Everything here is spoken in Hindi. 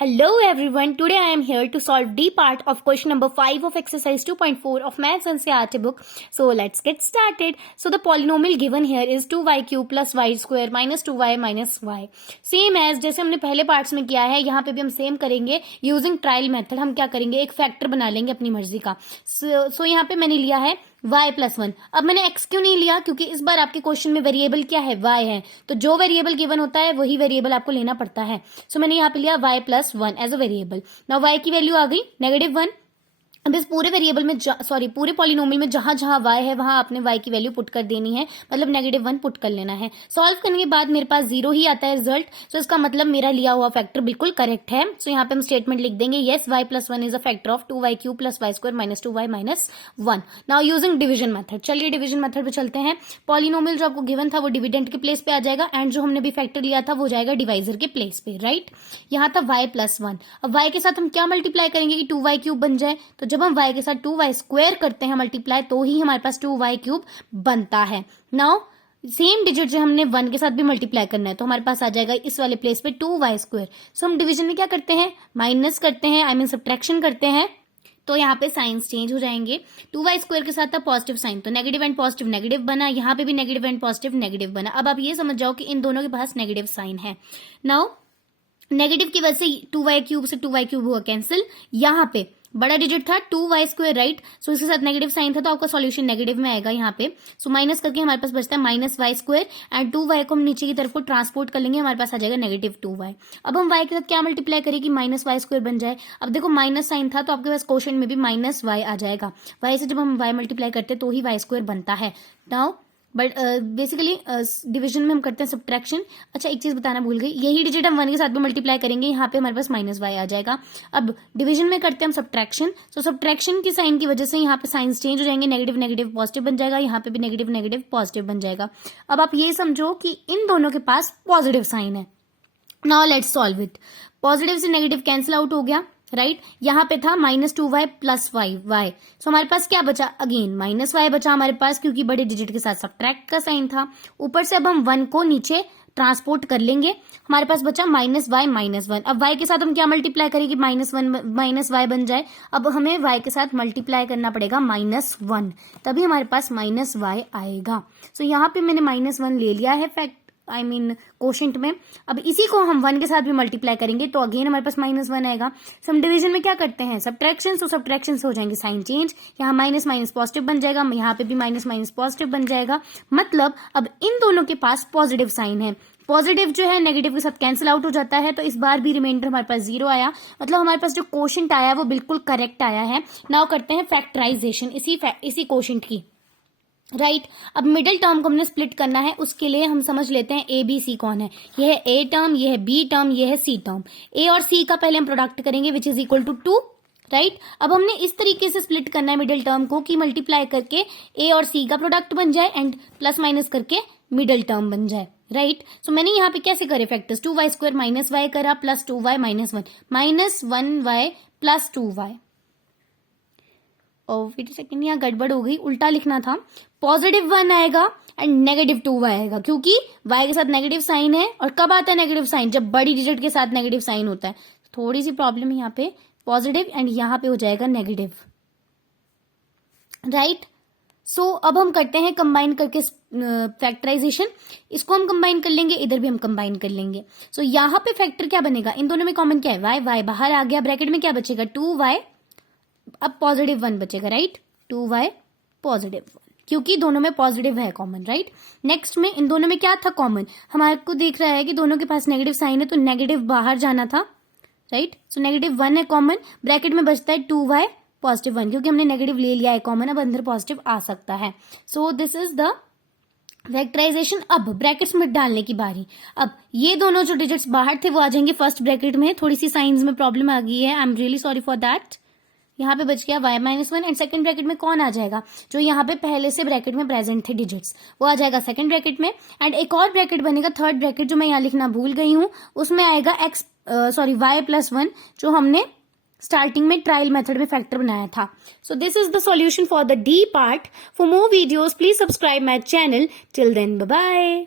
Hello everyone, today I am here to solve D part of question number 5 of exercise 2.4 of Maths NCERT book. So let's get started. So the polynomial given here is 2y cube plus y square minus 2y minus y. Same as जैसे हमने पहले पार्ट्स में किया है, यहाँ पे भी हम सेम करेंगे. यूजिंग ट्रायल मेथड हम क्या करेंगे, एक फैक्टर बना लेंगे अपनी मर्जी का. सो यहाँ पे मैंने लिया है y प्लस 1. अब मैंने x क्यों नहीं लिया, क्योंकि इस बार आपके क्वेश्चन में वेरिएबल क्या है, y है. तो जो वेरिएबल गिवन होता है वही वेरिएबल आपको लेना पड़ता है. सो मैंने यहाँ पे लिया y plus 1 as a variable. Now y की वैल्यू आ गई -1. अब इस पूरे वेरिएबल में पूरे पॉलिनोमियल में जहां जहां y है वहां आपने y की वैल्यू पुट कर देनी है, मतलब -1 पुट कर लेना है. सॉल्व करने के बाद मेरे पास 0 ही आता है रिजल्ट. सो इसका मतलब मेरा लिया हुआ फैक्टर बिल्कुल करेक्ट है. सो यहाँ पे हम स्टेटमेंट लिख देंगे, yes y plus 1 is a factor of 2y cube plus y square minus 2y minus 1. Now using division method. चलिए डिविजन मेथड पे चलते हैं. पॉलिनोमियल जो आपको गिवन था वो डिविडेंड के प्लेस पे आ जाएगा, एंड जो हमने भी फैक्टर लिया था वो जाएगा डिवाइजर के प्लेस पे. राइट, यहाँ था y प्लस 1. अब y के साथ हम क्या मल्टीप्लाई करेंगे कि 2y क्यूब बन जाए. तो जब हम y के साथ 2y स्क्वायर करते हैं मल्टीप्लाई, तो ही हमारे पास 2y क्यूब बनता है. नाउ सेम डिजिट जो हमने 1 के साथ भी मल्टीप्लाई करना है, तो हमारे पास आ जाएगा इस वाले प्लेस पे 2y स्क्वायर. सो हम डिवीजन में क्या करते हैं, माइनस करते हैं, आई मीन सब्ट्रैक्शन करते हैं. तो यहाँ पे साइंस चेंज हो जाएंगे. 2y स्क्वायर के साथ था पॉजिटिव साइन, तो नेगेटिव एंड पॉजिटिव नेगेटिव बना. यहाँ पे भी नेगेटिव एंड पॉजिटिव नेगेटिव बना. अब आप ये समझ जाओ कि इन दोनों के पास नेगेटिव साइन है. नाउ नेगेटिव की वजह से 2y क्यूब से 2y क्यूब हुआ कैंसिल. यहाँ पे बड़ा डिजिट था 2y स्क्वायर, राइट. सो इसके साथ नेगेटिव साइन था, तो आपका सॉल्यूशन नेगेटिव में आएगा यहाँ पे. सो माइनस करके हमारे पास बचता है minus y square, and 2y को हम नीचे की तरफ को ट्रांसपोर्ट कर लेंगे, हमारे पास आ जाएगा नेगेटिव 2y. अब हम y के साथ क्या मल्टीप्लाई करें कि माइनस y स्क्वायर बन जाए. अब देखो माइनस साइन था, तो आपके पास क्वेश्चन में भी माइनस y आ जाएगा. y से जब हम y मल्टीप्लाई करते हैं तो ही y स्क्वायर बनता है. नाउ बट बेसिकली डिवीजन में हम करते हैं सब्ट्रैक्शन. अच्छा, एक चीज बताना भूल गई, यही डिजिट हम 1 के साथ भी मल्टीप्लाई करेंगे, यहाँ पे हमारे पास माइनस y आ जाएगा. अब डिवीजन में करते हैं हम सब्ट्रैक्शन. सो सब्ट्रैक्शन की साइन की वजह से यहाँ पे साइंस चेंज हो जाएंगे, नेगेटिव नेगेटिव पॉजिटिव बन जाएगा, यहाँ पे भी नेगेटिव नेगेटिव पॉजिटिव बन जाएगा. अब आप ये समझो कि इन दोनों के पास पॉजिटिव साइन है. Now let's solve it. Positive से नेगेटिव कैंसिल आउट हो गया, राइट. यहाँ पे था -2y प्लस y. सो हमारे पास क्या बचा, अगेन -y बचा हमारे पास, क्योंकि बड़े डिजिट के साथ सब्ट्रैक्ट का साइन था. ऊपर से अब हम 1 को नीचे ट्रांसपोर्ट कर लेंगे, हमारे पास बचा -y माइनस 1. अब y के साथ हम क्या मल्टीप्लाई करेंगे, -y बन जाए. अब हमें y के साथ मल्टीप्लाई करना पड़ेगा -1, तभी हमारे पास -y आएगा. सो यहाँ पे मैंने -1 ले लिया है फैक्ट, आई मीन कोशेंट में. अब इसी को हम 1 के साथ भी मल्टीप्लाई करेंगे, तो अगेन हमारे पास -1 आएगा. सम डिवीजन में क्या करते हैं, सब्ट्रैक्शन. तो सब्ट्रैक्शन से हो जाएंगे साइन चेंज, यहाँ माइनस माइनस पॉजिटिव बन जाएगा, यहाँ पे भी माइनस माइनस पॉजिटिव बन जाएगा. मतलब अब इन दोनों के पास पॉजिटिव साइन है. पॉजिटिव जो है नेगेटिव के साथ कैंसिल आउट हो जाता है, तो इस बार भी रिमाइंडर हमारे पास 0 आया. मतलब हमारे पास जो कोशेंट आया वो बिल्कुल करेक्ट आया है. नाउ करते हैं फैक्टराइजेशन इसी कोशेंट की, राइट. अब मिडिल टर्म को हमने स्प्लिट करना है, उसके लिए हम समझ लेते हैं ए बी सी कौन है. ये है ए टर्म, ये है बी टर्म, ये है सी टर्म. ए और सी का पहले हम प्रोडक्ट करेंगे which is equal to 2, right. अब हमने इस तरीके से स्प्लिट करना है मिडिल टर्म को कि मल्टीप्लाई करके ए और सी का प्रोडक्ट बन जाए एंड प्लस माइनस करके मिडिल टर्म बन जाए, राइट. सो मैंने यहाँ पे कैसे करे factors, 2y square minus y करा plus 2y minus 1 minus 1y plus 2y. Wait second, यहाँ गड़बड़ हो गई, उल्टा लिखना था. पॉजिटिव 1 आएगा एंड नेगेटिव 2y आएगा, क्योंकि y के साथ नेगेटिव साइन है. और कब आता है नेगेटिव साइन, जब बड़ी डिजिट के साथ नेगेटिव साइन होता है. थोड़ी सी प्रॉब्लम है यहाँ पे, पॉजिटिव एंड यहाँ पे हो जाएगा नेगेटिव, राइट. सो अब हम करते हैं कंबाइन करके फैक्टराइजेशन. इसको हम कंबाइन कर लेंगे, इधर भी हम कंबाइन कर लेंगे. सो यहाँ पे फैक्टर क्या बनेगा, इन दोनों में कॉमन क्या है, y बाहर आ गया, ब्रैकेट में क्या बचेगा 2y, अब पॉजिटिव 1 बचेगा, राइट. 2y पॉजिटिव 1, क्योंकि दोनों में पॉजिटिव है कॉमन, राइट. नेक्स्ट में इन दोनों में क्या था कॉमन, हमारे को दिख रहा है कि दोनों के पास नेगेटिव साइन है, तो नेगेटिव बाहर जाना था, राइट. सो नेगेटिव 1 है कॉमन, ब्रैकेट में बचता है 2y पॉजिटिव 1, क्योंकि हमने नेगेटिव ले लिया है कॉमन, अब अंदर पॉजिटिव आ सकता है. So this is the factorisation. अब ब्रैकेट्स में डालने की बारी. अब ये दोनों जो डिजिट्स बाहर थे वो आ जाएंगे फर्स्ट ब्रैकेट में. थोड़ी सी साइंस में प्रॉब्लम आ गई है, I am really sorry for that. यहाँ पे बच गया y minus 1 and second bracket में कौन आ जाएगा, जो यहाँ पे पहले से ब्रैकेट में प्रेजेंट थे डिजिट्स, वो आ जाएगा सेकंड ब्रैकेट में. एंड एक और ब्रैकेट बनेगा थर्ड ब्रैकेट, जो मैं यहाँ लिखना भूल गई हूँ, उसमें आएगा y प्लस 1, जो हमने स्टार्टिंग में ट्रायल मेथड में फैक्टर बनाया था. So this is the solution for the D part. For more videos please subscribe my channel. Till then bye bye.